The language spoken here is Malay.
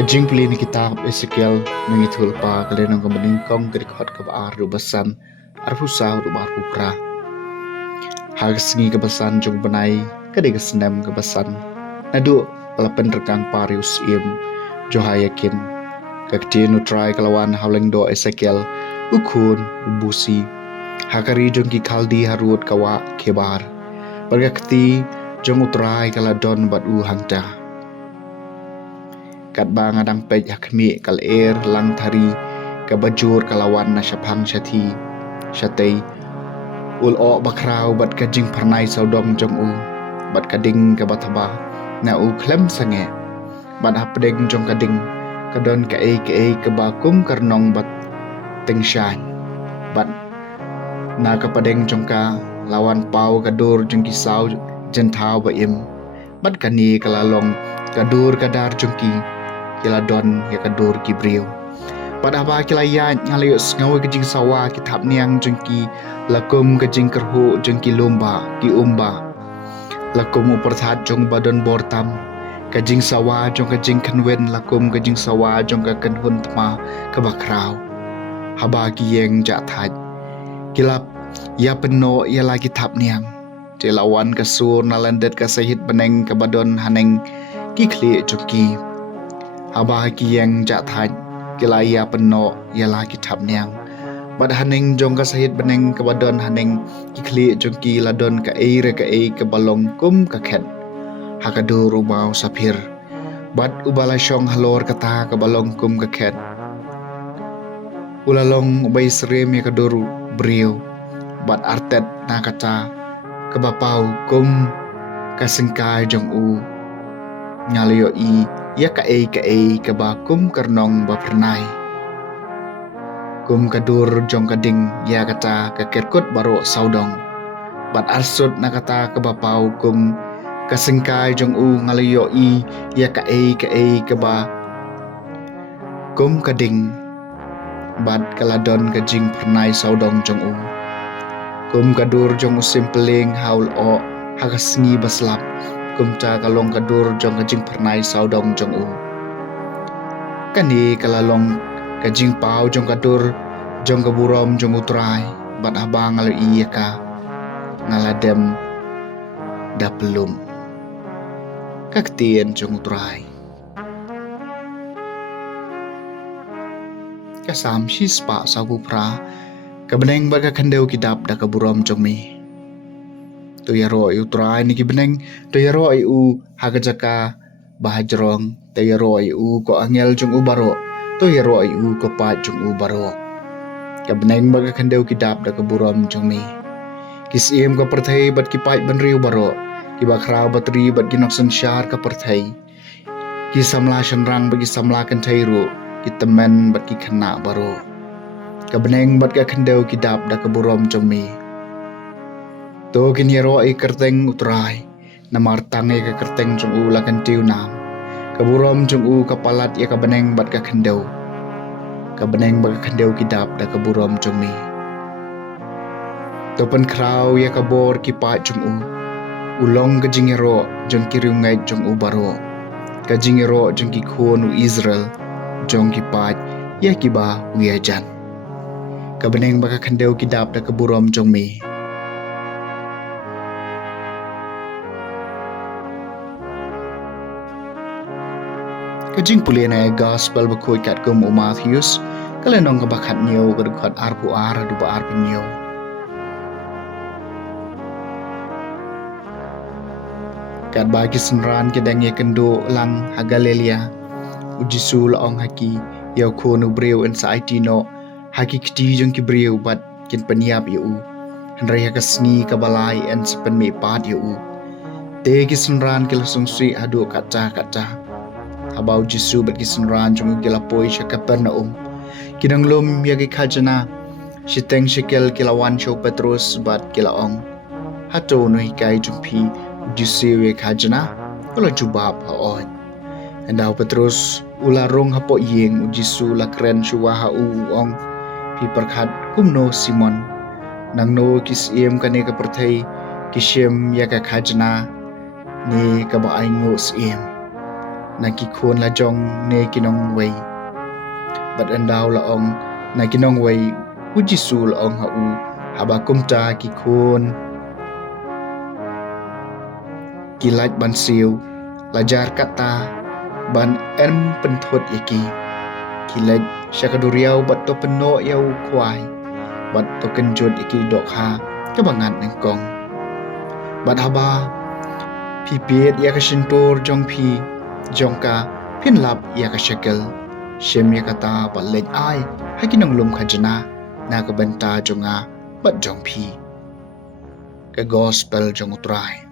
Kajing puli ni kitab Ezekiel mengithul pa kalenong kemeningkong kerikot kebaar rubasan arfusau rubar pupra. Hagasngi kebasan jong benai kedegesnem kebasan. Nadu palapen rekang parius im johayakin. Kakti nutrai kelawan hauling do Ezekiel ukun ubusi. Hakari jong ki kaldi harut kawa kebar. Bergakti jong utrai kaladon bat hangta. Kat bang adang pej hakmi kal air lang thari kabajur kalawan na syapang syati syatay ul o bakrau bat kajing parnai saudom jong u bat kading kabataba na u klem sange bat hapdeng jong kading kadon ka ei kabakum karnong bat tengshan bat na kapadeng jong ka lawan pau kadur jong kisau jentau ba im bat kani kalalong kadur kadar jong ki kila don ya kadur kibriu pada ba kila ya ngalayo ngawe kejing sawa kitab niang jengki lakum kejing kerhu jengki lomba ki umba lakum uperthat jong badon bortam kejing sawa jong kejing kanwen lakum kejing sawa jong ka kanhun tma kabakrau haba ki yeng ja thaj kilap ya peno ya la kitab niang jelawan kasur nalandet ka sahit beneng kabadon haneng ki khli jongki haba ki yang ja thaj kilaya peno yala kitab niang bad haneng jong ka sahit beneng kabadon haneng kikli jongki ladon ka ei ka balong kum ka khet hakadu rumau sapir bad ubala syong halor kata ka balong kum ka khet ulalong ubai srem ya kadoru brio bad artet na kata kabapau kum kasengkai jong u ngaliyo i ya ka ei ka ba kum karnong ba pernai kum kadur jong kading ya kata ka kerkut baro saudong bat arsut na kata ka ba pau kum kasengkai jong u ngaliyo i ya ka ei ka ba kum kading bat kaladon ka jing pernai saudong jong u kum kadur jong u simpeling haul o hagasngi baslap kumta kalong kadur jong kajing pernai saudong jong u kani kalalong kajing pau jong kadur jong kaburom jong utrai bat abang ngalu iya ka ngaladem da pelum kaktien jong utrai kasam shispa sabu pra kabeneng baga kandeu kidap da kaburom jong mi tu yaro i utrai ni kibeneng tu yaro i u hagajaka bahajrong tu yaro i u ko angel jung u baro tu yaro i u ko pa jung u baro kabeneng baga kandeu kidap da kaburom jong mi kisim ka perthai bat ki pai banriu baro ki bakrau batri bat ginok sansyar ka perthai ki samla shanrang bagi samla kan thairu ki temen bat ki khana baro kabeneng bat ka kandeu kidap da kaburom jong mi to kini ro ai kerteng utrai namar tange ka kerteng jong u lakan tiu nam kaburom jong u kapalat ya kabeneng bat ka khandeu kabeneng ba ka khandeu kidap da kaburom jong mi to pen krau ya kabor ki pa jong u ulong ka jingero jong ki riungai jong u baro ka jingero jong ki khon u Israel jong ki pa ya ki ba wiajan kabeneng ba ka khandeu kidap da kaburom jong mi kajing puli na gospel bakoi kat kum Matthews kalenong kabakat niyo kadukhat arpu ara duba arpu niyo kat bagi senran kedang ye kendo lang hagalelia ujisu laong haki yau kono breu en sa no haki kti jong ki breu bat kin peniap yu henry hakasni kabalai en sepen me pat yu te ki senran kilasung sui adu kaca abau jisu bat kisan ran jung gilapoi syakapan na kidang lom yagi khajana siteng shikel kilawan show Petrus bat kilaong hato no hikai jumpi jisu we khajana ula jubab haon andau Petrus ula rong hapo yeng jisu la kren shuwa ha ong pi perkhat kumno Simon nang no kis iem kane ka perthai kisem ya ka khajna ni ka ba ai ngo sim na ki khôn la jong ne kinong wei bat andau la ong na kinong wei ujisu la ong ha u haba kumta ki khôn ki laj ban siu lajar kata ban penthot iki ki laj syakaduriau bat to peno yau kwai bat to kenjut iki dok ha kebangan nengkong bat haba pi piet ya ka shintor jong pi jong ka phin lap ya ka shekel shem ya kata bat lej ai hakinong lum khajna na ka banta jonga bat jong pi ka gospel jong utrai